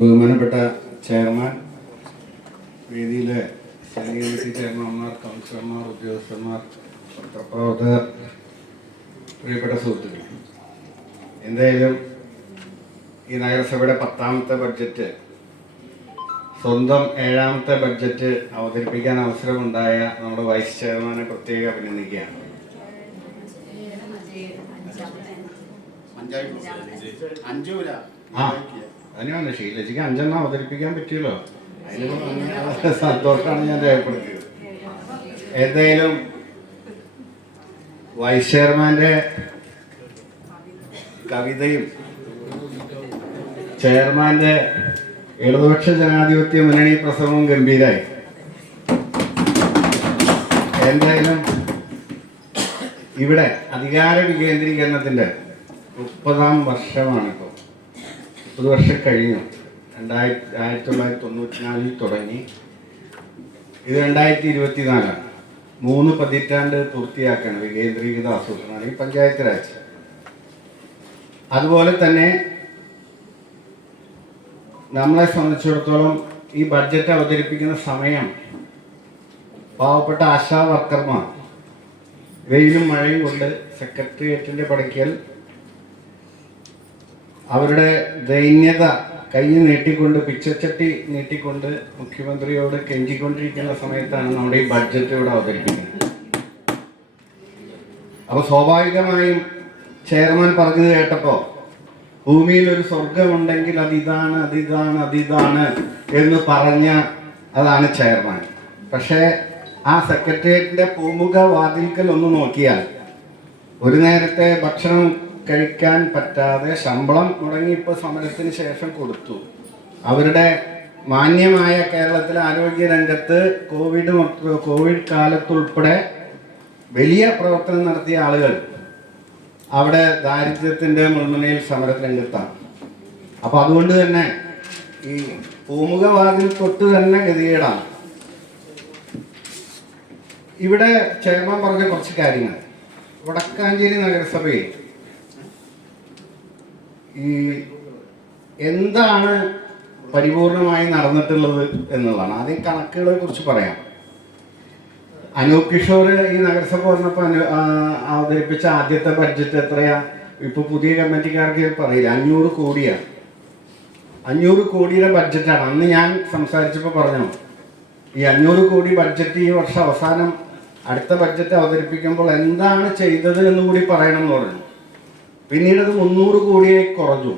ബഹുമാനപ്പെട്ട chairman, വേദിയിലെ standing committee ചെയർമാൻമാർ, കൗൺസിലർമാർ, ഉദ്യോഗസ്ഥന്മാർ, പത്രപ്രവർത്തകർ, പ്രിയപ്പെട്ട സുഹൃത്തുക്കൾ, എന്തായാലും ഈ നഗരസഭയുടെ 10ാമത്തെ ബഡ്ജറ്റ്, സ്വന്തം 7ാമത്തെ ബഡ്ജറ്റ് അവതരിപ്പിക്കാൻ അവസരമുണ്ടായ നമ്മുടെ വൈസ് ചെയർമാനെ പ്രത്യേകം അഭിനന്ദിക്കുകയാണ്. അതിനാണ് ഷീലജിക്ക് 5 അവതരിപ്പിക്കാൻ പറ്റിയല്ലോ, അതിനുള്ള സന്തോഷമാണ് ഞാൻ രേഖപ്പെടുത്തിയത്. എന്തായാലും വൈസ് ചെയർമാന്റെ കവിതയും ചെയർമാന്റെ ഇടതുപക്ഷ ജനാധിപത്യ മുന്നണി പ്രസംഗവും ഗംഭീരായി. എന്തായാലും ഇവിടെ അധികാര വികേന്ദ്രീകരണത്തിന്റെ 30ാം വർഷമാണിപ്പോൾ. 30 വർഷം കഴിഞ്ഞു. 1994 തുടങ്ങി, ഇത് 2024. 3 പതിറ്റാണ്ട് പൂർത്തിയാക്കാണ് വികേന്ദ്രീകൃത ആസൂത്രണം, അല്ലെങ്കിൽ പഞ്ചായത്ത് രാജ്. അതുപോലെ തന്നെ നമ്മളെ സംബന്ധിച്ചിടത്തോളം ഈ ബഡ്ജറ്റ് അവതരിപ്പിക്കുന്ന സമയം പാവപ്പെട്ട ആശാ വർക്കർമാർ വെയിലും മഴയും കൊണ്ട് സെക്രട്ടേറിയറ്റിന്റെ പടിക്കൽ അവരുടെ ദൈന്യത കൈ നീട്ടിക്കൊണ്ട്, പിച്ചച്ചട്ടി നീട്ടിക്കൊണ്ട് മുഖ്യമന്ത്രിയോട് കെഞ്ചിക്കൊണ്ടിരിക്കുന്ന സമയത്താണ് നമ്മുടെ ഈ ബഡ്ജറ്റ് ഇവിടെ അവതരിപ്പിക്കുന്നത്. അപ്പോൾ സ്വാഭാവികമായും ചെയർമാൻ പറഞ്ഞത് കേട്ടപ്പോൾ ഭൂമിയിൽ ഒരു സ്വർഗമുണ്ടെങ്കിൽ അതിതാണ് അതിതാണ് അതിതാണ് എന്ന് പറഞ്ഞ അതാണ് ചെയർമാൻ. പക്ഷേ ആ സെക്രട്ടേറിയറ്റിന്റെ പൂമുഖ വാതിൽക്കൽ ഒന്ന് നോക്കിയാൽ ഒരു നേരത്തെ ഭക്ഷണം കഴിക്കാൻ പറ്റാതെ ശമ്പളം മുടങ്ങി ഇപ്പോൾ സമരത്തിന് ശേഷം കൊടുത്തു. അവരുടെ മാന്യമായ കേരളത്തിലെ ആരോഗ്യ രംഗത്ത് കോവിഡ് കാലത്തുൾപ്പെടെ വലിയ പ്രവർത്തനം നടത്തിയ ആളുകൾ അവിടെ ദാരിദ്ര്യത്തിന്റെ മുൾമുനയിൽ സമരരംഗത്താണ്. അപ്പൊ അതുകൊണ്ട് തന്നെ ഈ പൂമുഖവാതിൽ തൊട്ട് തന്നെ ഗതികേടാണ്. ഇവിടെ ചെയർമാൻ പറഞ്ഞ കുറച്ച് കാര്യങ്ങൾ. വടക്കാഞ്ചേരി നഗരസഭയിൽ ഈ എന്താണ് പരിപൂർണമായി നടന്നിട്ടുള്ളത് എന്നുള്ളതാണ്. ആദ്യം കണക്കുകളെ കുറിച്ച് പറയാം. അനൂപ് കിഷോർ ഈ നഗരസഭ വന്നപ്പോൾ അവതരിപ്പിച്ച ആദ്യത്തെ ബഡ്ജറ്റ് എത്രയാ? ഇപ്പൊ പുതിയ കമ്മിറ്റിക്കാർക്ക് പറയില്ല, 500 കോടിയാണ്. 500 കോടിയുടെ ബഡ്ജറ്റാണ്. അന്ന് ഞാൻ സംസാരിച്ചപ്പോൾ പറഞ്ഞു, ഈ 500 കോടി ബഡ്ജറ്റ് ഈ വർഷം അവസാനം അടുത്ത ബഡ്ജറ്റ് അവതരിപ്പിക്കുമ്പോൾ എന്താണ് ചെയ്തത് എന്ന് കൂടി പറയണം എന്ന് പറഞ്ഞു. പിന്നീട് അത് 300 കോടിയായി കുറഞ്ഞു.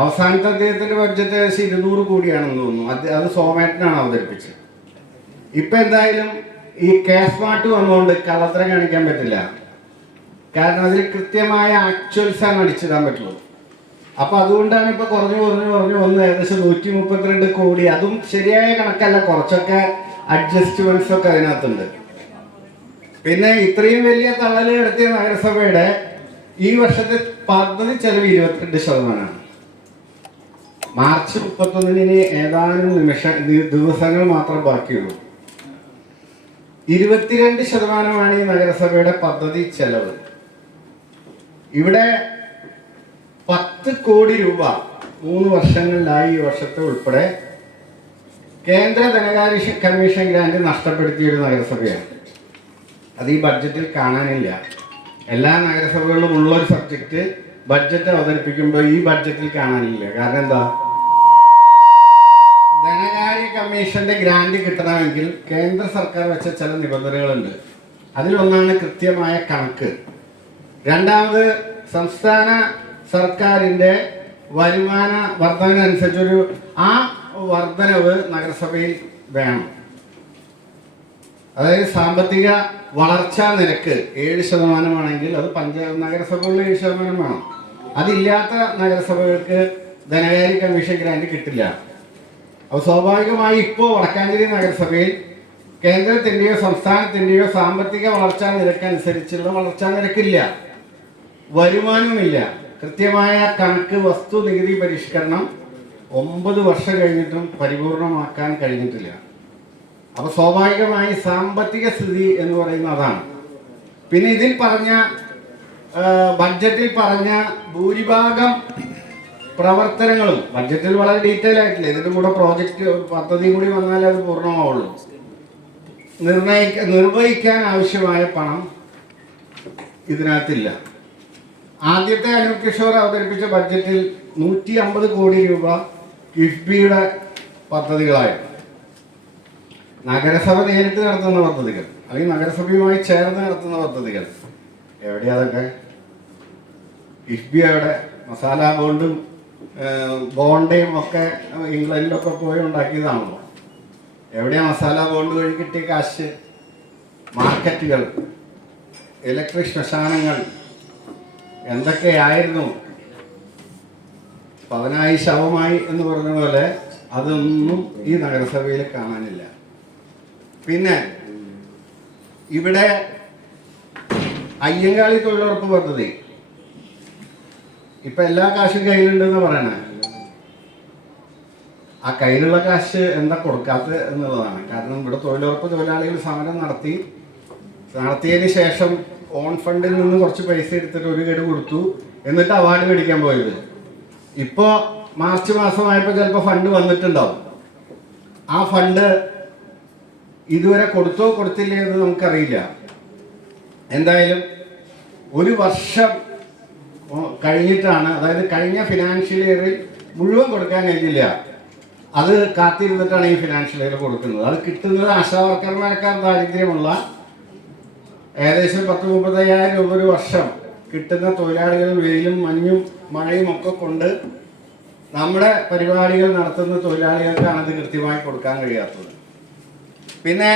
അവസാനത്തെ അദ്ദേഹത്തിന്റെ ബഡ്ജറ്റ് 200 കോടിയാണെന്ന് തോന്നുന്നു. അത് സോമേട്ടനാണ് അവതരിപ്പിച്ചത്. ഇപ്പൊ എന്തായാലും ഈ കേസ് മാറ്റ് വന്നുകൊണ്ട് കള്ളത്തരം കാണിക്കാൻ പറ്റില്ല. കാരണം അതിൽ കൃത്യമായ ആക്ച്വൽസ് ആണ് അടിച്ചിടാൻ പറ്റുള്ളൂ. അപ്പൊ അതുകൊണ്ടാണ് ഇപ്പൊ കുറഞ്ഞു വന്ന് ഏകദേശം 132 കോടി. അതും ശരിയായ കണക്കല്ല, കുറച്ചൊക്കെ അഡ്ജസ്റ്റ്മെന്റ്സ് ഒക്കെ അതിനകത്തുണ്ട്. പിന്നെ ഇത്രയും വലിയ തള്ളല് നടത്തിയ നഗരസഭയുടെ ഈ വർഷത്തെ പദ്ധതി ചെലവ് 22%. മാർച്ച് 31 ഏതാനും ദിവസങ്ങൾ മാത്രം ബാക്കിയുള്ളൂ. 22% ഈ നഗരസഭയുടെ പദ്ധതി ചെലവ്. ഇവിടെ 10 കോടി രൂപ 3 വർഷങ്ങളിലായി, ഈ വർഷത്തെ ഉൾപ്പെടെ കേന്ദ്ര ധനകാര്യ കമ്മീഷൻ ഗ്രാന്റ് നഷ്ടപ്പെടുത്തിയ ഒരു നഗരസഭയാണ്. അത് ഈ ബഡ്ജറ്റിൽ കാണാനില്ല. എല്ലാ നഗരസഭകളിലും ഉള്ളൊരു സബ്ജക്റ്റ് ബഡ്ജറ്റ് അവതരിപ്പിക്കുമ്പോൾ ഈ ബഡ്ജറ്റിൽ കാണാനില്ല. കാരണം എന്താ? ധനകാര്യ കമ്മീഷന്റെ ഗ്രാന്റ് കിട്ടണമെങ്കിൽ കേന്ദ്ര സർക്കാർ വെച്ച ചില നിബന്ധനകളുണ്ട്. അതിലൊന്നാണ് കൃത്യമായ കണക്ക്. രണ്ടാമത്, സംസ്ഥാന സർക്കാരിന്റെ വരുമാന വർധനനുസരിച്ചൊരു ആ വർധനവ് നഗരസഭയിൽ വേണം. അതായത് സാമ്പത്തിക വളർച്ചാ നിരക്ക് 7% അത് നഗരസഭകളിൽ 7% വേണം. അതില്ലാത്ത നഗരസഭകൾക്ക് ധനകാര്യ കമ്മീഷൻ ഗ്രാന്റ് കിട്ടില്ല. അപ്പോൾ സ്വാഭാവികമായി ഇപ്പോൾ വടക്കാഞ്ചേരി നഗരസഭയിൽ കേന്ദ്രത്തിന്റെയോ സംസ്ഥാനത്തിന്റെയോ സാമ്പത്തിക വളർച്ചാ നിരക്ക് അനുസരിച്ചുള്ള വളർച്ചാ നിരക്കില്ല, വരുമാനവുമില്ല. കൃത്യമായ കണക്ക്, വസ്തു നികുതി പരിഷ്കരണം 9 വർഷം കഴിഞ്ഞിട്ടും പരിപൂർണമാക്കാൻ കഴിഞ്ഞിട്ടില്ല. അപ്പൊ സ്വാഭാവികമായി സാമ്പത്തിക സ്ഥിതി എന്ന് പറയുന്നത് അതാണ്. പിന്നെ ഇതിൽ പറഞ്ഞ ബഡ്ജറ്റിൽ പറഞ്ഞ ഭൂരിഭാഗം പ്രവർത്തനങ്ങളും ബഡ്ജറ്റിൽ വളരെ ഡീറ്റെയിൽ ആയിട്ടില്ല. ഇതിന്റെ കൂടെ പ്രോജക്റ്റ് പദ്ധതി കൂടി വന്നാലേ അത് പൂർണ്ണമാവുള്ളൂ. നിർവഹിക്കാൻ ആവശ്യമായ പണം ഇതിനകത്തില്ല. ആദ്യത്തെ അനൂപ് കിഷോർ അവതരിപ്പിച്ച ബഡ്ജറ്റിൽ 150 കോടി രൂപ കിഫ്ബിയുടെ പദ്ധതികളായിരുന്നു. നഗരസഭ നേരിട്ട് നടത്തുന്ന പദ്ധതികൾ അല്ലെങ്കിൽ നഗരസഭയുമായി ചേർന്ന് നടത്തുന്ന പദ്ധതികൾ എവിടെയാ അതൊക്കെ? കിഫ്ബി എവിടെ? മസാല ബോണ്ടും ബോണ്ടയും ഒക്കെ ഇംഗ്ലണ്ടിലൊക്കെ പോയി ഉണ്ടാക്കിയതാണല്ലോ. എവിടെയാ മസാല ബോണ്ട് വഴി കിട്ടിയ കാശ്? മാർക്കറ്റുകൾ, ഇലക്ട്രിക് ശ്മശാനങ്ങൾ എന്തൊക്കെയായിരുന്നു? 10,000 ശവമായി എന്ന് പറഞ്ഞ പോലെ അതൊന്നും ഈ നഗരസഭയിൽ കാണാനില്ല. പിന്നെ ഇവിടെ അയ്യങ്കാളി തൊഴിലുറപ്പ് പദ്ധതി ഇപ്പൊ എല്ലാ കാശും കയ്യിലുണ്ടെന്ന് പറയണേ. ആ കയ്യിലുള്ള കാശ് എന്താ കൊടുക്കാത്തത് എന്നുള്ളതാണ്. കാരണം ഇവിടെ തൊഴിലുറപ്പ് തൊഴിലാളികൾ സമരം നടത്തിയതിന് ശേഷം ഓൺ ഫണ്ടിൽ നിന്ന് കുറച്ച് പൈസ എടുത്തിട്ട് ഒരു ഗഡു കൊടുത്തു, എന്നിട്ട് അവാർഡ് മേടിക്കാൻ പോയത്. ഇപ്പോൾ മാർച്ച് മാസമായപ്പോൾ ചിലപ്പോൾ ഫണ്ട് വന്നിട്ടുണ്ടാവും. ആ ഫണ്ട് ഇതുവരെ കൊടുത്തോ കൊടുത്തില്ലേ എന്ന് നമുക്കറിയില്ല. എന്തായാലും ഒരു വർഷം കഴിഞ്ഞിട്ടാണ്, അതായത് കഴിഞ്ഞ ഫിനാൻഷ്യൽ ഇയറിൽ മുഴുവൻ കൊടുക്കാൻ കഴിഞ്ഞില്ല. അത് കാത്തിരുന്നിട്ടാണ് ഈ ഫിനാൻഷ്യൽ ഇയർ കൊടുക്കുന്നത്. അത് കിട്ടുന്നത് ആശാവർക്കർമാർക്കാർ ദാരിദ്ര്യമുള്ള ഏകദേശം 30-35,000 രൂപ ഒരു വർഷം കിട്ടുന്ന തൊഴിലാളികൾ വെയിലും മഞ്ഞും മഴയും ഒക്കെ കൊണ്ട് നമ്മുടെ പരിപാടികൾ നടത്തുന്ന തൊഴിലാളികൾക്കാണ് അത് കൃത്യമായി കൊടുക്കാൻ കഴിയാത്തത്. പിന്നെ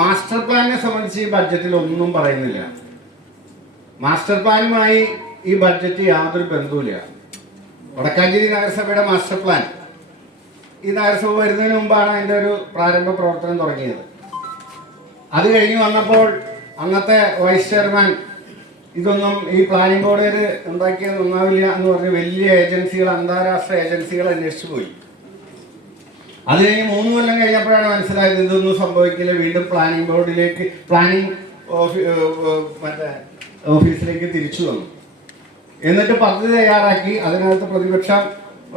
മാസ്റ്റർ പ്ലാനിനെ സംബന്ധിച്ച് ഈ ബഡ്ജറ്റിൽ ഒന്നും പറയുന്നില്ല. മാസ്റ്റർ പ്ലാനുമായി ഈ ബഡ്ജറ്റ് യാതൊരു ബന്ധവുമില്ല. വടക്കാഞ്ചേരി നഗരസഭയുടെ മാസ്റ്റർ പ്ലാൻ ഈ നഗരസഭ വരുന്നതിന് മുമ്പാണ് അതിൻ്റെ ഒരു പ്രാരംഭ പ്രവർത്തനം തുടങ്ങിയത്. അത് കഴിഞ്ഞ് വന്നപ്പോൾ അന്നത്തെ വൈസ് ചെയർമാൻ ഇതൊന്നും ഈ പ്ലാനിംഗ് ബോർഡിൽ ഉണ്ടാക്കിയത് നന്നാവില്ല എന്ന് പറഞ്ഞ് വലിയ ഏജൻസികൾ, അന്താരാഷ്ട്ര ഏജൻസികൾ അന്വേഷിച്ചു പോയി. അത് കഴിഞ്ഞ് 3 കൊല്ലം കഴിഞ്ഞപ്പോഴാണ് മനസ്സിലായത് ഇതൊന്നും സംഭവിക്കില്ല. വീണ്ടും പ്ലാനിംഗ് ബോർഡിലേക്ക്, പ്ലാനിംഗ് ഓഫീസിലേക്ക് തിരിച്ചു വന്നു. എന്നിട്ട് പദ്ധതി തയ്യാറാക്കി. അതിനകത്ത് പ്രതിപക്ഷം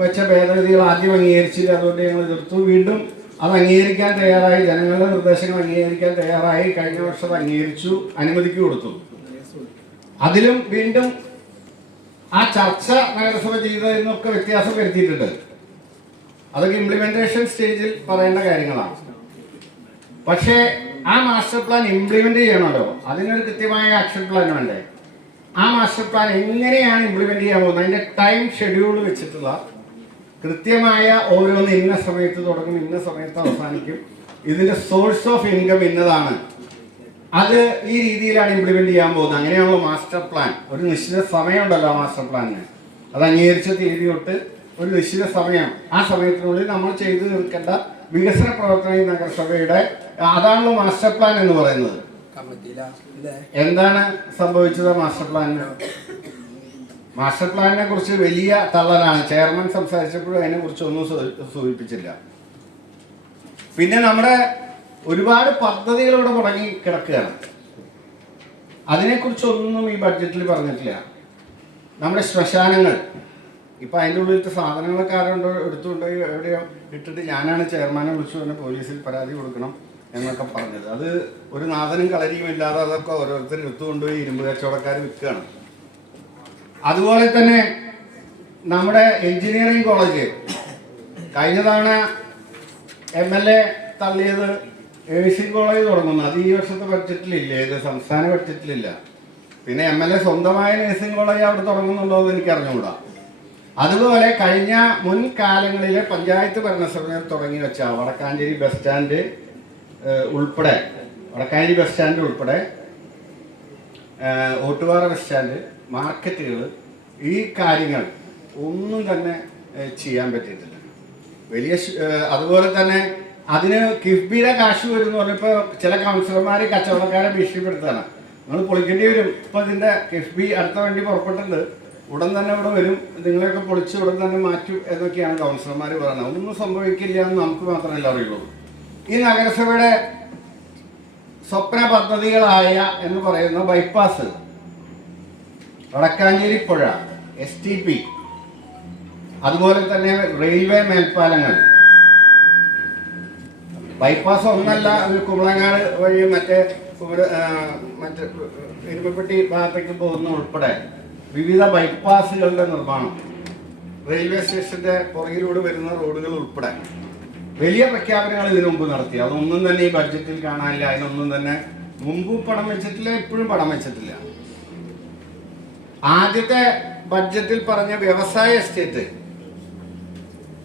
വെച്ച ഭേദഗതികൾ ആദ്യം അംഗീകരിച്ചില്ല, അതുകൊണ്ട് ഞങ്ങൾ എതിർത്തു. വീണ്ടും അത് അംഗീകരിക്കാൻ തയ്യാറായി, ജനങ്ങളുടെ നിർദ്ദേശങ്ങൾ അംഗീകരിക്കാൻ തയ്യാറായി. കഴിഞ്ഞ വർഷം അംഗീകരിച്ചു, അനുമതിക്ക് കൊടുത്തു. അതിലും വീണ്ടും ആ ചർച്ച നഗരസഭ ചെയ്തതിനൊക്കെ വ്യത്യാസം വരുത്തിയിട്ടുണ്ട്. അതൊക്കെ ഇംപ്ലിമെന്റേഷൻ സ്റ്റേജിൽ പറയേണ്ട കാര്യങ്ങളാണ്. പക്ഷേ ആ മാസ്റ്റർ പ്ലാൻ ഇംപ്ലിമെന്റ് ചെയ്യണമല്ലോ, അതിനൊരു കൃത്യമായ ആക്ഷൻ പ്ലാൻ വേണ്ടേ? ആ മാസ്റ്റർ പ്ലാൻ എങ്ങനെയാണ് ഇംപ്ലിമെന്റ് ചെയ്യാൻ പോകുന്നത്? അതിന്റെ ടൈം ഷെഡ്യൂൾ വെച്ചിട്ടുള്ള കൃത്യമായ ഓരോന്ന് ഇന്ന സമയത്ത് തുടങ്ങും, ഇന്ന സമയത്ത് അവസാനിക്കും, ഇതിന്റെ സോഴ്സ് ഓഫ് ഇൻകം ഇന്നതാണ്, അത് ഈ രീതിയിലാണ് ഇംപ്ലിമെന്റ് ചെയ്യാൻ പോകുന്നത്. അങ്ങനെയാണല്ലോ മാസ്റ്റർ പ്ലാൻ. ഒരു നിശ്ചിത സമയമുണ്ടല്ലോ മാസ്റ്റർ പ്ലാനിന്. അത് അംഗീകരിച്ച തീയതി തൊട്ട് ഒരു നിശ്ചിത സമയം, ആ സമയത്തിനുള്ളിൽ നമ്മൾ ചെയ്തു തീർക്കേണ്ട വികസന പ്രവർത്തന നഗരസഭയുടെ, അതാണല്ലോ മാസ്റ്റർ പ്ലാൻ എന്ന് പറയുന്നത്. എന്താണ് സംഭവിച്ചത് മാസ്റ്റർ പ്ലാനിന്? മാസ്റ്റർ പ്ലാനിനെ കുറിച്ച് വലിയ തള്ളലാണ്. ചെയർമാൻ സംസാരിച്ചപ്പോഴും അതിനെ കുറിച്ച് ഒന്നും സൂചിപ്പിച്ചില്ല. പിന്നെ നമ്മുടെ ഒരുപാട് പദ്ധതികളോട് മുടങ്ങി കിടക്കുകയാണ്. അതിനെക്കുറിച്ചൊന്നും ഈ ബഡ്ജറ്റിൽ പറഞ്ഞിട്ടില്ല. നമ്മുടെ ശ്മശാനങ്ങൾ, ഇപ്പം അതിൻ്റെ ഉള്ളിലത്തെ സാധനങ്ങളൊക്കെ ആരുണ്ടോ എടുത്തുകൊണ്ടുപോയി എവിടെയോ ഇട്ടിട്ട് ഞാനാണ് ചെയർമാനെ വിളിച്ചു തന്നെ പോലീസിൽ പരാതി കൊടുക്കണം എന്നൊക്കെ പറഞ്ഞത്. അത് ഒരു നാഥനും കളരിയും ഇല്ലാതെ അതൊക്കെ ഓരോരുത്തർ എടുത്തുകൊണ്ടുപോയി ഇരുമ്പ് കച്ചവടക്കാർ വിൽക്കുകയാണ്. അതുപോലെ തന്നെ നമ്മുടെ എഞ്ചിനീയറിംഗ് കോളേജ് കഴിഞ്ഞ തവണ MLA തള്ളിയത് നേഴ്സിംഗ് കോളേജ് തുടങ്ങുന്നു. അത് ഈ വർഷത്തെ ബഡ്ജറ്റിലില്ല, ഇത് സംസ്ഥാന ബഡ്ജറ്റിലില്ല. പിന്നെ MLA സ്വന്തമായ നേഴ്സിംഗ് കോളേജ് അവിടെ തുടങ്ങുന്നുണ്ടോ എന്ന് എനിക്ക് അറിഞ്ഞുകൂടാ. അതുപോലെ കഴിഞ്ഞ മുൻകാലങ്ങളിലെ പഞ്ചായത്ത് ഭരണസമിതികൾ തുടങ്ങി വെച്ച വടക്കാഞ്ചേരി ബസ് സ്റ്റാൻഡ് ഉൾപ്പെടെ, വടക്കാഞ്ചേരി ബസ് സ്റ്റാൻഡ് ഉൾപ്പെടെ ഓട്ടുപാറ ബസ് സ്റ്റാൻഡ്, മാർക്കറ്റുകൾ, ഈ കാര്യങ്ങൾ ഒന്നും തന്നെ ചെയ്യാൻ പറ്റിയിട്ടില്ല. വലിയ അതുപോലെ തന്നെ അതിന് കിഫ്ബിയുടെ കാശ് വരുമെന്ന് പറഞ്ഞപ്പോൾ ചില കൗൺസിലർമാർ കച്ചവടക്കാരെ ഭീഷണിപ്പെടുത്തുകയാണ്. നിങ്ങൾ പൊളിക്കേണ്ടി വരും, ഇപ്പോൾ ഇതിൻ്റെ കിഫ്ബി അടുത്ത വണ്ടി പുറപ്പെട്ടിട്ടുണ്ട്, ഉടൻ തന്നെ ഇവിടെ വരും, നിങ്ങളെയൊക്കെ പൊളിച്ച് ഉടൻ തന്നെ മാറ്റും എന്നൊക്കെയാണ് കൗൺസിലർമാർ പറയുന്നത്. ഒന്നും സംഭവിക്കില്ല എന്ന് നമുക്ക് മാത്രമല്ല അറിയുള്ളൂ. ഈ നഗരസഭയുടെ സ്വപ്ന പദ്ധതികളായ എന്ന് പറയുന്ന ബൈപ്പാസ്, വടക്കാഞ്ചേരി പുഴ, STP, അതുപോലെ തന്നെ റെയിൽവേ മേൽപ്പാലങ്ങൾ, ബൈപ്പാസ് ഒന്നല്ല, കുമ്പളങ്ങാട് വഴി മറ്റേ ഇരുമ്പപ്പെട്ടി ഭാഗത്തേക്ക് പോകുന്ന ഉൾപ്പെടെ വിവിധ ബൈപ്പാസുകളുടെ നിർമ്മാണം, റെയിൽവേ സ്റ്റേഷന്റെ പുറകിലൂടെ വരുന്ന റോഡുകൾ ഉൾപ്പെടെ വലിയ പ്രഖ്യാപനങ്ങൾ ഇതിനു മുമ്പ് നടത്തി. അതൊന്നും തന്നെ ഈ ബഡ്ജറ്റിൽ കാണാനില്ല. അതിനൊന്നും തന്നെ മുമ്പ് പണം വെച്ചിട്ടില്ല, ഇപ്പോഴും പണം വെച്ചിട്ടില്ല. ആദ്യത്തെ ബഡ്ജറ്റിൽ പറഞ്ഞ വ്യവസായ എസ്റ്റേറ്റ്,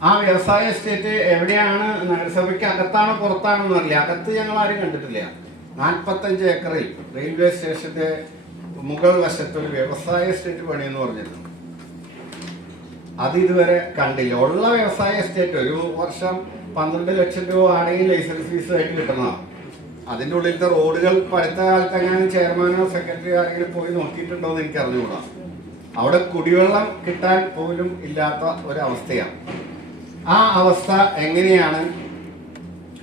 ആ വ്യവസായ എസ്റ്റേറ്റ് എവിടെയാണ്? നഗരസഭയ്ക്ക് അകത്താണോ പുറത്താണോന്ന് അറിയില്ല. അകത്ത് ഞങ്ങൾ ആരും കണ്ടിട്ടില്ല. 45 ഏക്കറിൽ റെയിൽവേ സ്റ്റേഷന്റെ മുകൾ വശത്ത് ഒരു വ്യവസായ എസ്റ്റേറ്റ് പണിയെന്ന് പറഞ്ഞിരുന്നു. അത് ഇതുവരെ കണ്ടില്ല. ഉള്ള വ്യവസായ എസ്റ്റേറ്റ് ഒരു വർഷം 12 ലക്ഷം രൂപ ആണെങ്കിൽ ലൈസൻസ് ഫീസ് ആയിട്ട് കിട്ടണം. അതിൻ്റെ ഉള്ളിലത്തെ റോഡുകൾ അടുത്ത കാലത്ത് എങ്ങനെ ചെയർമാനോ സെക്രട്ടറി ആരെങ്കിലും പോയി നോക്കിയിട്ടുണ്ടോ എന്ന് എനിക്ക് അറിഞ്ഞുകൂടാ. അവിടെ കുടിവെള്ളം കിട്ടാൻ പോലും ഇല്ലാത്ത ഒരവസ്ഥയാണ്. ആ അവസ്ഥ എങ്ങനെയാണ്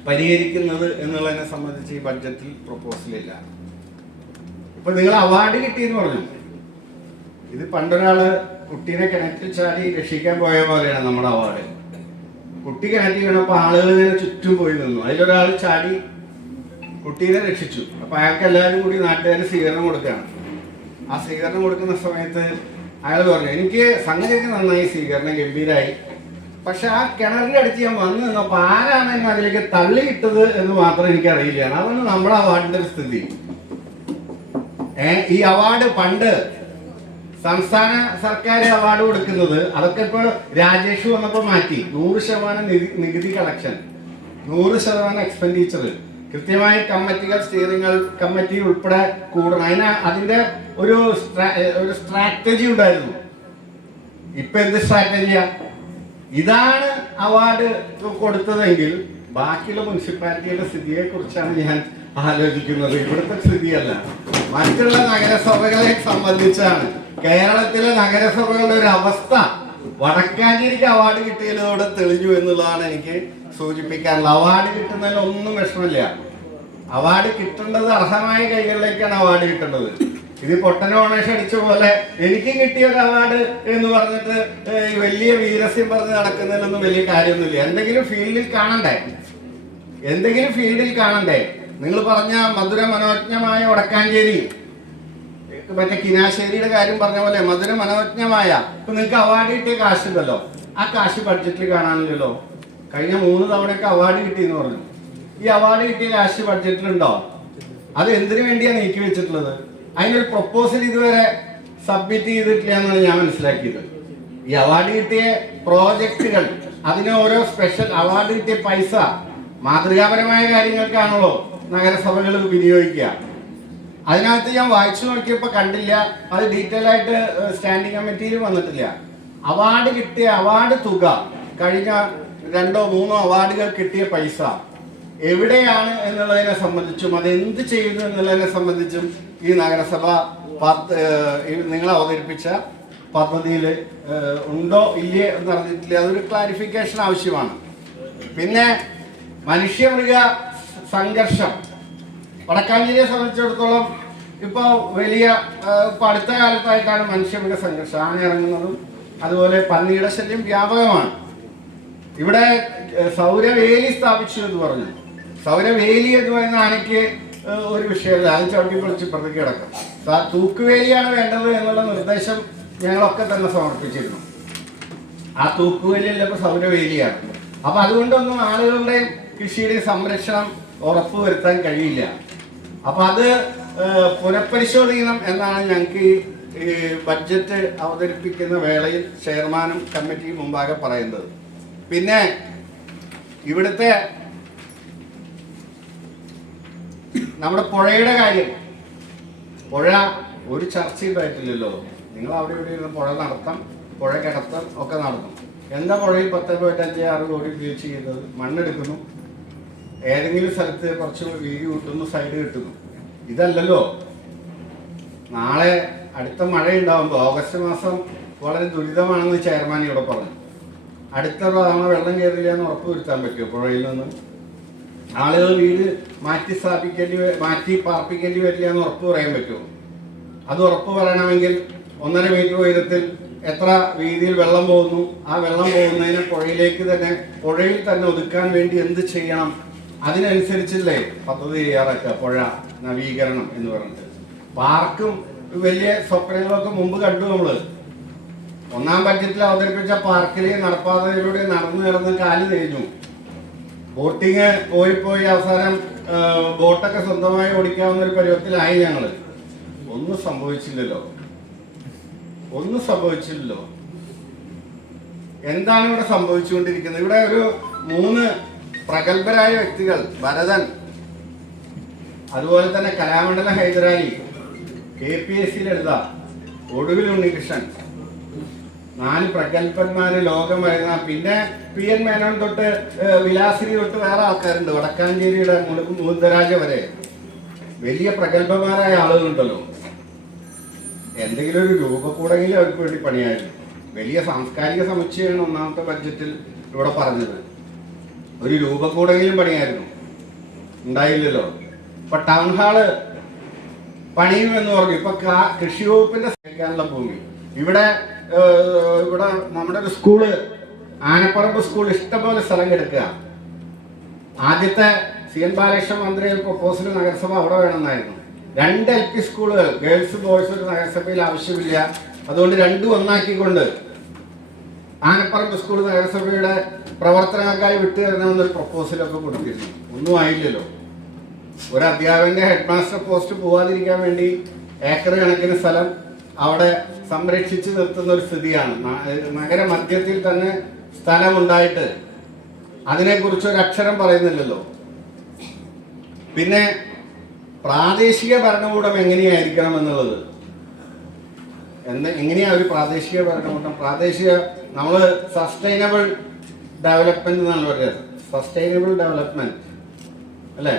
പരിഹരിക്കുന്നത് എന്നുള്ളതിനെ സംബന്ധിച്ച് ഈ ബഡ്ജറ്റിൽ പ്രൊപ്പോസലില്ല. ഇപ്പൊ നിങ്ങൾ അവാർഡ് കിട്ടിയെന്ന് പറഞ്ഞു. ഇത് പണ്ടൊരാള് കുട്ടീനെ കിണറ്റിൽ ചാടി രക്ഷിക്കാൻ പോയ പോലെയാണ് നമ്മുടെ അവാർഡ്. കുട്ടി കിണറ്റിൽ വീണപ്പോൾ ആളുകൾ ഇങ്ങനെ ചുറ്റും പോയി നിന്നു. അതിലൊരാൾ ചാടി കുട്ടീനെ രക്ഷിച്ചു. അപ്പൊ അയാൾക്ക് എല്ലാവരും കൂടി നാട്ടുകാർ സ്വീകരണം കൊടുക്കുകയാണ്. ആ സ്വീകരണം കൊടുക്കുന്ന സമയത്ത് അയാൾ പറഞ്ഞു, എനിക്ക് സംഗതിയൊക്കെ നന്നായി, സ്വീകരണം ഗംഭീരായി, പക്ഷെ ആ കിണറിന്റെ അടുത്ത് ഞാൻ വന്നു നിന്നപ്പോൾ ആരാണ് എന്നെ അതിലേക്ക് തള്ളിയിട്ടത് എന്ന് മാത്രം എനിക്ക് അറിയില്ല. അതാണ് നമ്മുടെ അവാർഡിന്റെ ഒരു സ്ഥിതി. ഈ അവാർഡ് പണ്ട് സംസ്ഥാന സർക്കാർ അവാർഡ് കൊടുക്കുന്നത്, അതൊക്കെ ഇപ്പൊ രാജേഷ് വന്നപ്പോൾ മാറ്റി. 100% നികുതി കളക്ഷൻ, 100% എക്സ്പെൻഡിച്ചർ, കൃത്യമായി കമ്മിറ്റികൾ, സ്റ്റിയറിംഗ് കമ്മിറ്റി ഉൾപ്പെടെ കൂടണം. അതിന്റെ ഒരു സ്ട്രാറ്റജി ഉണ്ടായിരുന്നു. ഇപ്പൊ എന്ത് സ്ട്രാറ്റജിയാ? ഇതാണ് അവാർഡ് കൊടുത്തതെങ്കിൽ ബാക്കിയുള്ള മുനിസിപ്പാലിറ്റിയുടെ സ്ഥിതിയെ കുറിച്ചാണ് ഞാൻ ആലോചിക്കുന്നത്. ഇവിടുത്തെ സ്ഥിതിയല്ല, മറ്റുള്ള നഗരസഭകളെ സംബന്ധിച്ചാണ്. കേരളത്തിലെ നഗരസഭകളുടെ ഒരു അവസ്ഥ വടക്കാഞ്ചേരിക്ക് അവാർഡ് കിട്ടിയതോടെ തെളിഞ്ഞു എന്നുള്ളതാണ് എനിക്ക് സൂചിപ്പിക്കാനുള്ളത്. അവാർഡ് കിട്ടുന്നതിൽ ഒന്നും വിഷമമില്ല. അവാർഡ് കിട്ടേണ്ടത് അർഹമായ കൈകളിലേക്കാണ് അവാർഡ് കിട്ടേണ്ടത്. ഇത് പൊട്ടൻ ഓണേഷൻ അടിച്ച പോലെ എനിക്കും കിട്ടിയ ഒരു അവാർഡ് എന്ന് പറഞ്ഞിട്ട് വലിയ വീരസ്യം പറഞ്ഞ് നടക്കുന്നതിലൊന്നും വലിയ കാര്യമൊന്നുമില്ല. എന്തെങ്കിലും ഫീൽഡിൽ കാണണ്ടേ? നിങ്ങൾ പറഞ്ഞ മധുര മനോജ്ഞമായ വടക്കാഞ്ചേരി, മറ്റേ കിനാശ്ശേരിയുടെ കാര്യം പറഞ്ഞ പോലെ മധുര മനോജ്ഞമായ, ഇപ്പൊ നിങ്ങൾക്ക് അവാർഡ് കിട്ടിയ കാശുണ്ടല്ലോ, ആ കാശ് ബഡ്ജറ്റിൽ കാണാനില്ലല്ലോ. കഴിഞ്ഞ 3 തവണയൊക്കെ അവാർഡ് കിട്ടിയെന്ന് പറഞ്ഞു. ഈ അവാർഡ് കിട്ടിയ കാശ് ബഡ്ജറ്റിലുണ്ടോ? അത് എന്തിനു വേണ്ടിയാണ് നീക്കി വെച്ചിട്ടുള്ളത്? അതിനൊരു പ്രൊപ്പോസൽ ഇതുവരെ സബ്മിറ്റ് ചെയ്തിട്ടില്ല എന്നാണ് ഞാൻ മനസ്സിലാക്കിയത്. ഈ അവാർഡ് കിട്ടിയ പ്രോജക്റ്റുകൾ, അതിന് ഓരോ സ്പെഷ്യൽ അവാർഡ് കിട്ടിയ പൈസ മാതൃകാപരമായ കാര്യങ്ങൾക്കാണല്ലോ നഗരസഭകൾ വിനിയോഗിക്കുക. അതിനകത്ത് ഞാൻ വായിച്ചു നോക്കിയപ്പോൾ കണ്ടില്ല, അത് ഡീറ്റെയിൽ ആയിട്ട് സ്റ്റാൻഡിംഗ് കമ്മിറ്റിയിൽ വന്നിട്ടില്ല. അവാർഡ് തുക, കഴിഞ്ഞ 2-3 അവാർഡുകൾ കിട്ടിയ പൈസ എവിടെയാണ് എന്നുള്ളതിനെ സംബന്ധിച്ചും അതെന്ത് ചെയ്യുന്നു എന്നുള്ളതിനെ സംബന്ധിച്ചും ഈ നഗരസഭ നിങ്ങൾ അവതരിപ്പിച്ച പദ്ധതിയിൽ ഉണ്ടോ ഇല്ലേ എന്ന് അറിഞ്ഞിട്ടില്ല. അതൊരു ക്ലാരിഫിക്കേഷൻ ആവശ്യമാണ്. പിന്നെ മനുഷ്യമൃഗ സംഘർഷം വടക്കാഞ്ചേരിയെ സംബന്ധിച്ചിടത്തോളം ഇപ്പോൾ ഇപ്പൊ അടുത്ത കാലത്തായിട്ടാണ് മനുഷ്യമൃഗ സംഘർഷം, ആന ഇറങ്ങുന്നതും അതുപോലെ പന്നിയുടെ ശല്യം വ്യാപകമാണ്. ഇവിടെ സൗരവേലി സ്ഥാപിച്ചു എന്ന് പറഞ്ഞു. സൗരവേലി എന്ന് പറയുന്ന ആനയ്ക്ക് ഒരു വിഷയമല്ല, അത് ചവിട്ടി പൊളിച്ച് ഇപ്പുറത്തേക്ക് കിടക്കും. തൂക്കുവേലിയാണ് വേണ്ടത് എന്നുള്ള നിർദ്ദേശം ഞങ്ങളൊക്കെ തന്നെ സമർപ്പിച്ചിരുന്നു. ആ തൂക്കുവേലിയല്ല, ഇപ്പൊ സൗരവേലിയാണ്. അപ്പൊ അതുകൊണ്ടൊന്നും ആളുകളുടെ കൃഷിയുടെ സംരക്ഷണം ഉറപ്പുവരുത്താൻ കഴിയില്ല. അപ്പൊ അത് പുനഃപരിശോധിക്കണം എന്നാണ് ഞങ്ങൾക്ക് ഈ ബഡ്ജറ്റ് അവതരിപ്പിക്കുന്ന വേളയിൽ ചെയർമാനും കമ്മിറ്റിയും മുമ്പാകെ പറയുന്നത്. പിന്നെ ഇവിടുത്തെ നമ്മുടെ പുഴയുടെ കാര്യം, പുഴ ഒരു ചർച്ചയുണ്ടായിട്ടില്ലല്ലോ. നിങ്ങൾ അവിടെ ഇവിടെ ഇരുന്ന് പുഴ നടത്താം, പുഴ കിടത്തം ഒക്കെ നടത്തും. എന്താ പുഴയിൽ 10.56 കോടി ഉപയോഗിച്ച് ചെയ്യുന്നത്? മണ്ണെടുക്കുന്നു, ഏതെങ്കിലും സ്ഥലത്ത് കുറച്ച് വീതി കൂട്ടുന്നു, സൈഡ് കിട്ടുന്നു. ഇതല്ലല്ലോ. നാളെ അടുത്ത മഴയുണ്ടാകുമ്പോൾ, ഓഗസ്റ്റ് മാസം വളരെ ദുരിതമാണെന്ന് ചെയർമാൻ ഇവിടെ പറഞ്ഞു. അടുത്ത തവണ വെള്ളം കയറില്ല എന്ന് ഉറപ്പ് വരുത്താൻ പറ്റുമോ? പുഴയിൽ നിന്ന് ആളുകൾ വീട് മാറ്റി പാർപ്പിക്കേണ്ടി വരില്ല എന്ന് ഉറപ്പ് പറയാൻ പറ്റുമോ? അത് ഉറപ്പ് പറയണമെങ്കിൽ 1.5 മീറ്റർ ഉയരത്തിൽ എത്ര വീതിയിൽ വെള്ളം പോകുന്നു, ആ വെള്ളം പോകുന്നതിനെ പുഴയിൽ തന്നെ ഒതുക്കാൻ വേണ്ടി എന്ത് ചെയ്യണം, അതിനനുസരിച്ചല്ലേ പദ്ധതി തയ്യാറാക്കുക. പുഴ നവീകരണം എന്ന് പറഞ്ഞിട്ട് പാർക്കും വലിയ സ്വപ്നങ്ങളൊക്കെ മുമ്പ് കണ്ടു നമ്മള്. ഒന്നാം ബഡ്ജറ്റിൽ അവതരിപ്പിച്ച പാർക്കിൽ നടപ്പാതയിലൂടെ നടന്ന് കാല് തേഞ്ഞു. ബോട്ടിങ് പോയി അവസാനം ബോട്ടൊക്കെ സ്വന്തമായി ഓടിക്കാവുന്ന ഒരു പരുവത്തിലായി ഞങ്ങള്. ഒന്നും സംഭവിച്ചില്ലല്ലോ. എന്താണ് ഇവിടെ സംഭവിച്ചുകൊണ്ടിരിക്കുന്നത്? ഇവിടെ ഒരു 3 പ്രഗത്ഭരായ വ്യക്തികൾ, ഭരതൻ, അതുപോലെ തന്നെ കലാമണ്ഡലം ഹൈദരാലി, KPSC ലളിത, ഒടുവിൽ ഉണ്ണികൃഷ്ണൻ, 4 പ്രഗത്ഭന്മാര് ലോകം വരുന്ന, പിന്നെ PN മേനോൻ തൊട്ട് വിലാസിനി തൊട്ട് വേറെ ആൾക്കാരുണ്ട്, വടക്കാഞ്ചേരിയുടെ മുകുന്ദരാജ വരെ വലിയ പ്രഗത്ഭന്മാരായ ആളുകളുണ്ടല്ലോ. എന്തെങ്കിലും ഒരു രൂപക്കൂടെങ്കിലും അവർക്ക് വേണ്ടി പണിയായിരുന്നു. വലിയ സാംസ്കാരിക സമുച്ചയമാണ് ഒന്നാമത്തെ ബഡ്ജറ്റിൽ ഇവിടെ പറഞ്ഞത്. ഒരു രൂപക്കൂടെങ്കിലും പണിയായിരുന്നു, ഉണ്ടായില്ലല്ലോ. ഇപ്പൊ ടൗൺ ഹാള് പണിയുമെന്ന് പറഞ്ഞു. ഇപ്പൊ കൃഷി വകുപ്പിന്റെ സേക്കാനുള്ള ഭൂമി ഇവിടെ നമ്മുടെ ഒരു സ്കൂള്, ആനപ്പറമ്പ് സ്കൂൾ, ഇഷ്ടംപോലെ സ്ഥലം എടുക്കുക. ആദ്യത്തെ CN ബാലകൃഷ്ണൻ മന്ത്രി പ്രപ്പോസൽ നഗരസഭ അവിടെ വേണമെന്നായിരുന്നു. 2 LP സ്കൂളുകൾ, ഗേൾസ് ബോയ്സ്, ഒരു നഗരസഭയിൽ ആവശ്യമില്ല, അതുകൊണ്ട് 2 ഒന്നാക്കിക്കൊണ്ട് ആനപ്പറമ്പ് സ്കൂൾ നഗരസഭയുടെ പ്രവർത്തനങ്ങൾക്കായി വിട്ടുതരണമെന്നൊരു പ്രപ്പോസലൊക്കെ കൊടുത്തിരുന്നു. ഒന്നും ആയില്ലല്ലോ. ഒരു അധ്യാപകന്റെ ഹെഡ് മാസ്റ്റർ പോസ്റ്റ് പോവാതിരിക്കാൻ വേണ്ടി ഏക്കർ കണക്കിന് സ്ഥലം അവിടെ സംരക്ഷിച്ച് നിർത്തുന്ന ഒരു സ്ഥിതിയാണ്. നഗരമധ്യത്തിൽ തന്നെ സ്ഥലമുണ്ടായിട്ട് അതിനെക്കുറിച്ച് ഒരു അക്ഷരം പറയുന്നില്ലല്ലോ. പിന്നെ പ്രാദേശിക ഭരണകൂടം എങ്ങനെയായിരിക്കണം എന്നുള്ളത്, എങ്ങനെയാ ഒരു പ്രാദേശിക ഭരണകൂടം? നമ്മൾ സസ്റ്റൈനബിൾ ഡെവലപ്മെന്റ് എന്നാണ് പറയുന്നത്. സസ്റ്റൈനബിൾ ഡെവലപ്മെന്റ് അല്ലേ?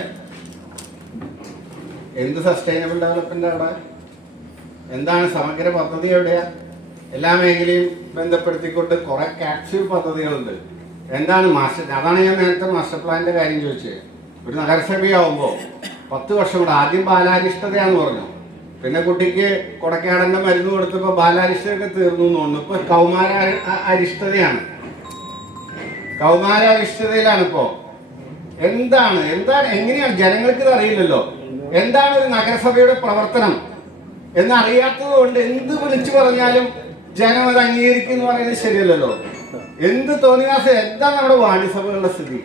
എന്ത് സസ്റ്റൈനബിൾ ഡെവലപ്മെന്റ് അവിടെ? എന്താണ് സമഗ്ര പദ്ധതി? എവിടെയാ? എല്ലാ മേഖലയും ബന്ധപ്പെടുത്തിക്കൊണ്ട് കുറെ ക്യാപ്സ്യൂൾ പദ്ധതികളുണ്ട്. എന്താണ് അതാണ് ഞാൻ നേരത്തെ മാസ്റ്റർ പ്ലാനിന്റെ കാര്യം ചോദിച്ചത്. ഒരു നഗരസഭയാവുമ്പോൾ 10 വർഷം കൂടെ, ആദ്യം ബാലാരിഷ്ടതയാന്ന് പറഞ്ഞു, പിന്നെ കുട്ടിക്ക് കൊടക്കാടന്റെ മരുന്ന് കൊടുത്തപ്പോൾ ബാലാരിഷ്ടതൊക്കെ തീർന്നു എന്ന് തോന്നുന്നു. ഇപ്പൊ കൗമാരാരിഷ്ടതയിലാണ് ഇപ്പോ. എന്താണ് എങ്ങനെയാണ്? ജനങ്ങൾക്ക് ഇത് അറിയില്ലല്ലോ. എന്താണ് ഒരു നഗരസഭയുടെ പ്രവർത്തനം എന്നറിയാത്തത് കൊണ്ട് എന്ത് വിളിച്ചു പറഞ്ഞാലും ജനം അത് അംഗീകരിക്കും എന്ന് പറയുന്നത് ശരിയല്ലല്ലോ. എന്ത് തോന്നിയാസം? എന്താ നമ്മുടെ വാർഡ് സഭകളുടെ സ്ഥിതി?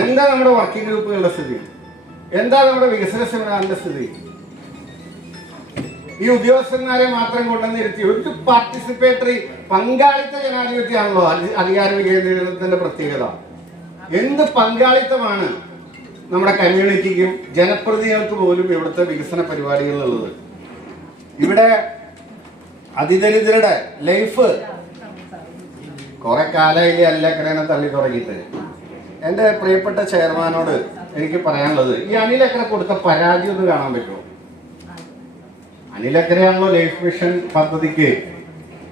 എന്താ നമ്മുടെ വർക്കിംഗ് ഗ്രൂപ്പുകളുടെ സ്ഥിതി? എന്താ നമ്മുടെ വികസന സെമിനാറിന്റെ സ്ഥിതി? ഈ ഉദ്യോഗസ്ഥന്മാരെ മാത്രം കൊണ്ടുവന്നിരുത്തി ഒരു പാർട്ടിസിപ്പേറ്ററി പങ്കാളിത്ത ജനാധിപത്യമാണല്ലോ അധികാര വികേന്ദ്രീകരണത്തിന്റെ പ്രത്യേകത. എന്ത് പങ്കാളിത്തമാണ് നമ്മുടെ കമ്മ്യൂണിറ്റിക്കും ജനപ്രതിനിധികൾക്ക് പോലും ഇവിടുത്തെ വികസന പരിപാടികളുള്ളത്? ഇവിടെ അതിദരിദ്രരുടെ ലൈഫ് കുറെ കാലമായി അല്ലക്കരനെ തള്ളി തുടങ്ങിയിട്ട്. എൻ്റെ പ്രിയപ്പെട്ട ചെയർമാനോട് എനിക്ക് പറയാനുള്ളത്, ഈ അനിലക്കര കൊടുത്ത പരാതി ഒന്ന് കാണാൻ പറ്റുമോ? അനിലക്കരയാണല്ലോ ലൈഫ് മിഷൻ പദ്ധതിക്ക്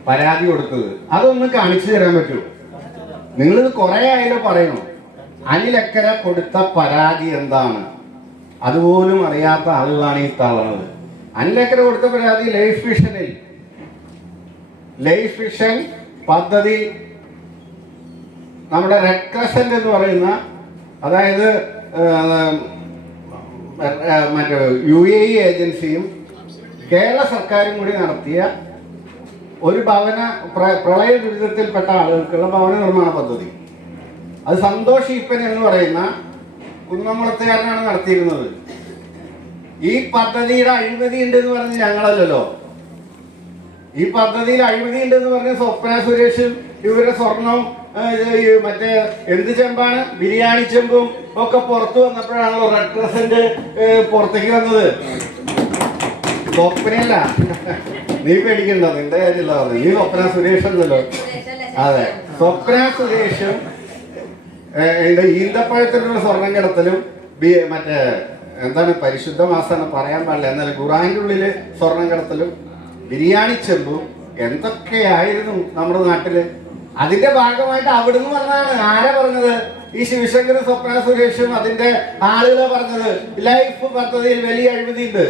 പരാതി കൊടുത്തത്. അതൊന്ന് കാണിച്ചു തരാൻ പറ്റുമോ? നിങ്ങളിത് കുറെ ആയാലും പറയണോ? അനിലക്കര കൊടുത്ത പരാതി എന്താണ്? അതുപോലും അറിയാത്ത ആളുകളാണ് ഈ തള്ളണത്. അനിലക്കര കൊടുത്ത പരാതി ലൈഫ് മിഷൻ പദ്ധതി നമ്മുടെ റെഡ് ക്രസന്റ് എന്ന് പറയുന്ന, അതായത് മറ്റേ UAE ഏജൻസിയും കേരള സർക്കാരും കൂടി നടത്തിയ ഒരു പ്രളയ ദുരിതത്തിൽപ്പെട്ട ആളുകൾക്കുള്ള ഭവന നിർമ്മാണ പദ്ധതി. അത് സന്തോഷ് ഈപ്പൻ എന്ന് പറയുന്ന കുന്നംകുളത്തുകാരനാണ് നടത്തിയിരുന്നത്. ഈ പദ്ധതിയുടെ അഴിമതി ഉണ്ട് എന്ന് പറഞ്ഞ് ഞങ്ങളല്ലല്ലോ. ഈ പദ്ധതിയിൽ അഴിമതി ഉണ്ട് എന്ന് പറഞ്ഞ് സ്വപ്ന സുരേഷും ഇവരുടെ സ്വർണവും മറ്റേ എന്ത് ചെമ്പാണ്, ബിരിയാണി ചെമ്പും ഒക്കെ പുറത്തു വന്നപ്പോഴാണല്ലോ റെഡ് ക്രസന്റ് പുറത്തേക്ക് വന്നത്. സ്വപ്നയല്ല, നീ പേടിക്കണ്ട, നിന്റെ കാര്യമില്ല പറഞ്ഞു. നീ സ്വപ്ന സുരേഷ് അല്ലല്ലോ. അതെ, സ്വപ്ന സുരേഷും ഈന്തപ്പഴത്തിനുള്ള സ്വർണം കിടത്തലും മറ്റേ എന്താണ് പരിശുദ്ധ മാസമാണ് പറയാൻ പാടില്ല, എന്നാലും ഖുറാന്റെ ഉള്ളില് സ്വർണം കിടത്തലും ബിരിയാണി ചെമ്പും എന്തൊക്കെയായിരുന്നു നമ്മുടെ നാട്ടില്. അതിന്റെ ഭാഗമായിട്ട് അവിടുന്ന് വന്നതാണ്. ആരാ പറഞ്ഞത്? ഈ ശിവശങ്കറും സ്വപ്ന സുരേഷും അതിന്റെ ആളുകളെ പറഞ്ഞത് ലൈഫ് പദ്ധതിയിൽ വലിയ അഴിമതി ഉണ്ട്.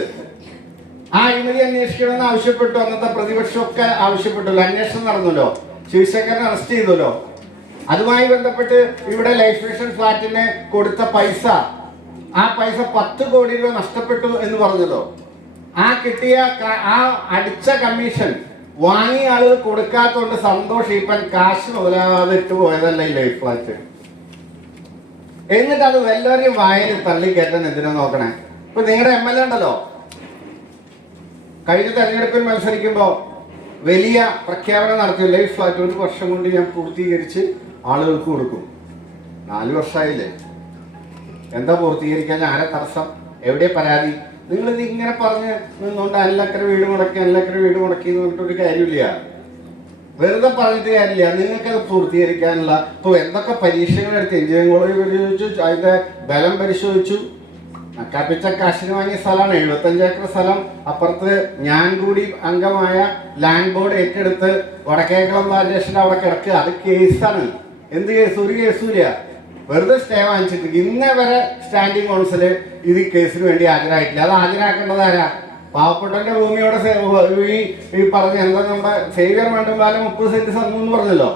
ആ അഴിമതി അന്വേഷിക്കണമെന്ന് ആവശ്യപ്പെട്ടു. അന്നത്തെ പ്രതിപക്ഷമൊക്കെ ആവശ്യപ്പെട്ടല്ലോ, അന്വേഷണം നടന്നല്ലോ, ശിവശങ്കരനെ അറസ്റ്റ് ചെയ്തല്ലോ. അതുമായി ബന്ധപ്പെട്ട് ഇവിടെ ലൈഫ് മിഷൻ ഫ്ലാറ്റിന് കൊടുത്ത പൈസ, ആ പൈസ 10 കോടി രൂപ നഷ്ടപ്പെട്ടു എന്ന് പറഞ്ഞല്ലോ. ആ കിട്ടിയ ആ അടിച്ച കമ്മീഷൻ വാങ്ങിയ ആളുകൾ കൊടുക്കാത്തതുകൊണ്ട് സന്തോഷ് ഈപ്പൻ കാശ് മുതലാതെ ഇട്ട് പോയതല്ല ഈ ലൈഫ് ഫ്ലാറ്റ്. എന്നിട്ട് അത് വല്ലവരെയും വായിൽ തള്ളിക്കയറ്റാൻ എന്തിനാ നോക്കണേ? ഇപ്പൊ നിങ്ങളുടെ MLA ഉണ്ടല്ലോ, കഴിഞ്ഞ തെരഞ്ഞെടുപ്പിൽ മത്സരിക്കുമ്പോൾ വലിയ പ്രഖ്യാപനം നടത്തി, ലൈഫ് ഫ്ലാറ്റ് 1 വർഷം കൊണ്ട് ഞാൻ പൂർത്തീകരിച്ച് ആളുകൾക്ക് കൊടുക്കും. 4 വർഷമായില്ലേ, എന്താ പൂർത്തീകരിക്കാൻ? ആരെ തടസ്സം? എവിടെ പരാതി? നിങ്ങളിത് ഇങ്ങനെ പറഞ്ഞ് നിന്നുകൊണ്ട് 1 ലക്ഷം വീട് മുടക്കി 1 ലക്ഷം വീട് മുടക്കി എന്ന് പറഞ്ഞിട്ടൊരു കാര്യമില്ല. വെറുതെ പറഞ്ഞിട്ട് കാര്യമില്ല. നിങ്ങൾക്കത് പൂർത്തീകരിക്കാനുള്ള ഇപ്പോൾ എന്തൊക്കെ പരീക്ഷകൾ എടുത്ത് എഞ്ചിനീയറിംഗ് കോളേജ് പരിശോധിച്ചു, അതിന്റെ ബലം പരിശോധിച്ചു. നക്കാപ്പിച്ച കാശിന് വാങ്ങിയ സ്ഥലമാണ് 75 ഏക്കർ സ്ഥലം. അപ്പുറത്ത് ഞാൻ കൂടി അംഗമായ ലാൻഡ് ബോർഡ് ഏറ്റെടുത്ത് വടക്കേക്കുളം പ്ലാന്റേഷന്റെ അവിടെ കിടക്കുക. അത് കേസാണ്. എന്ത് കേസ്? ഒരു കേസുമില്ല. വെറുതെ സ്റ്റേ വാങ്ങിച്ചിട്ട് ഇന്നേ വരെ സ്റ്റാൻഡിംഗ് കൗൺസില് ഇത് കേസിന് വേണ്ടി ഹാജരായിട്ടില്ല. അത് ഹാജരാക്കേണ്ടത് ആരാ? പാവപ്പെട്ടവന്റെ ഭൂമിയോടെ ഈ പറഞ്ഞ എന്താ നമ്മുടെ സേവ്യർ മണ്ടുമ്പാലം 30 സെന്റ് തന്നു എന്ന് പറഞ്ഞല്ലോ.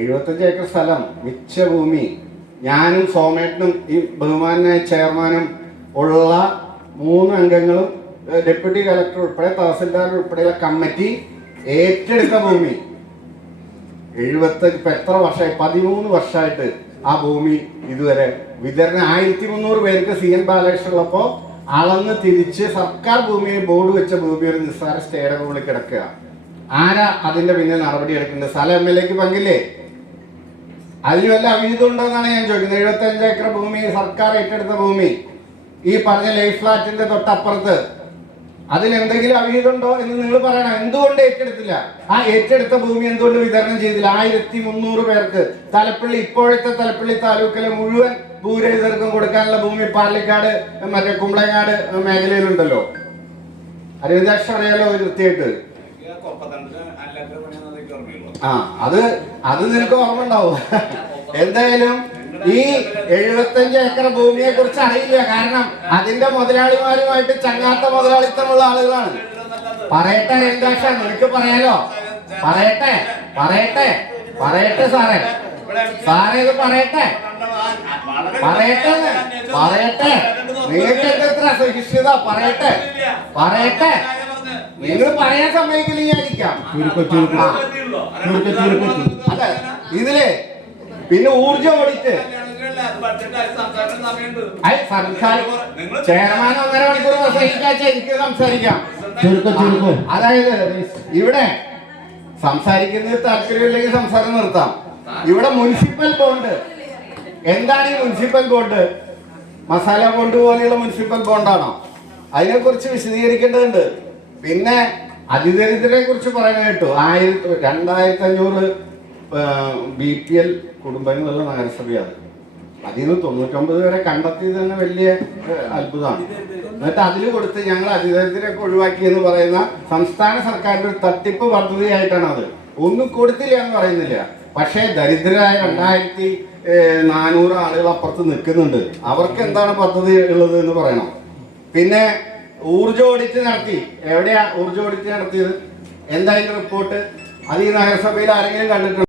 75 ഏക്കർ സ്ഥലം, മിച്ച ഭൂമി. ഞാനും സോമേട്ടനും ഈ ബഹുമാനായ ചെയർമാനും ഉള്ള 3 അംഗങ്ങളും ഡെപ്യൂട്ടി കളക്ടർ ഉൾപ്പെടെ തഹസിൽദാർ ഉൾപ്പെടെയുള്ള കമ്മിറ്റി ഏറ്റെടുത്ത ഭൂമി 75 ഇപ്പൊ എത്ര വർഷമായി? 13 വർഷമായിട്ട് ആ ഭൂമി ഇതുവരെ വിതരണം 1300 പേർക്ക് CN ബാലകൃഷ്ണൻ ഉള്ളപ്പോ അളന്ന് തിരിച്ച് സർക്കാർ ഭൂമിയെ ബോർഡ് വെച്ച ഭൂമി ഒരു നിസ്സാര സ്റ്റേയുടെ മുകളിൽ കിടക്കുക. ആരാ അതിന്റെ പിന്നെ നടപടി എടുക്കുന്നത്? സ്ഥലം MLAക്ക് പങ്കില്ലേ? അതിന് വല്ല അവിഹിതം ഉണ്ടോ എന്നാണ് ഞാൻ ചോദിക്കുന്നത്. 75 ഏക്കർ ഭൂമി സർക്കാർ ഏറ്റെടുത്ത ഭൂമി, ഈ പറഞ്ഞ ലൈഫ് ഫ്ലാറ്റിന്റെ തൊട്ടപ്പുറത്ത്, അതിലെന്തെങ്കിലും അവിഹിതം ഉണ്ടോ എന്ന് നിങ്ങൾ പറയണം. എന്തുകൊണ്ട് ഏറ്റെടുത്തില്ല? ആ ഏറ്റെടുത്ത ഭൂമി എന്തുകൊണ്ട് വിതരണം ചെയ്തില്ല? 1300 പേർക്ക് തലപ്പള്ളി, ഇപ്പോഴത്തെ തലപ്പള്ളി താലൂക്കിലെ മുഴുവൻ ഭൂരഹിതർക്കും കൊടുക്കാനുള്ള ഭൂമി പാലക്കാട് മറ്റേ കുമ്പളങ്ങാട് മേഖലയിലുണ്ടല്ലോ. അരവിന്ദാക്ഷൻ അറിയാലോ കൃത്യമായിട്ട്. അത് നിനക്ക് ഓർമ്മ ഉണ്ടാവും. എന്തായാലും ഈ 75 ഏക്കർ ഭൂമിയെ കുറിച്ച് അറിയില്ല. കാരണം അതിന്റെ മുതലാളിമാരുമായിട്ട് ചങ്ങാത്ത മുതലാളിത്തമുള്ള ആളുകളാണ്. പറയട്ടെ രവിദാക്ഷ, നിനക്ക് പറയാലോ? പറയട്ടെ പറയട്ടെ പറയട്ടെ സാറേ, ഇത് പറയട്ടെ പറയട്ടെ പറയട്ടെ. നിങ്ങൾക്ക് എത്ര സഹിഷ്ണുത? പറയട്ടെ പറയട്ടെ. നിങ്ങൾ പറയാൻ സമ്മതിക്കില്ലായിരിക്കാം. അല്ല ഇതില് പിന്നെ ഊർജം ഓടിച്ച് ചെയർമാൻ 1.5 മണിക്കൂർ പ്രസംഗിക്കാച്ച എനിക്ക് സംസാരിക്കാം. അതായത് ഇവിടെ സംസാരിക്കുന്നത് താല്പര്യമില്ലെങ്കിൽ സംസാരം നിർത്താം. ഇവിടെ മുനിസിപ്പൽ ബോണ്ട് എന്താണ്? ഈ മുനിസിപ്പൽ ബോണ്ട് മസാല ബോണ്ട് പോലെയുള്ള മുനിസിപ്പൽ ബോണ്ടാണോ? അതിനെക്കുറിച്ച് വിശദീകരിക്കേണ്ടതുണ്ട്. പിന്നെ അതിദരിദ്രരെ കുറിച്ച് പറയാൻ കേട്ടു. 2500 BPL കുടുംബങ്ങളുള്ള നഗരസഭയാണ്. അതിൽ നിന്ന് 99 വരെ കണ്ടെത്തിയത് തന്നെ വലിയ അത്ഭുതമാണ്. എന്നിട്ട് അതിൽ കൊടുത്ത് ഞങ്ങൾ അതിദരിദ്രരൊക്കെ ഒഴിവാക്കി എന്ന് പറയുന്ന സംസ്ഥാന സർക്കാരിന്റെ ഒരു തട്ടിപ്പ് പദ്ധതിയായിട്ടാണ് അത്. ഒന്നും കൊടുത്തില്ല എന്ന് പറയുന്നില്ല. പക്ഷേ ദരിദ്രരായ 2400 ആളുകൾ അപ്പുറത്ത് നിൽക്കുന്നുണ്ട്. അവർക്ക് എന്താണ് പദ്ധതി ഉള്ളത് എന്ന് പറയണം. പിന്നെ ഊർജ ഓഡിറ്റ് നടത്തി. എവിടെയാ ഊർജ ഓഡിറ്റ് നടത്തിയത്? എന്താ അതിന്റെ റിപ്പോർട്ട്? അത് ഈ നഗരസഭയിൽ ആരെങ്കിലും കണ്ടിട്ടുണ്ടോ?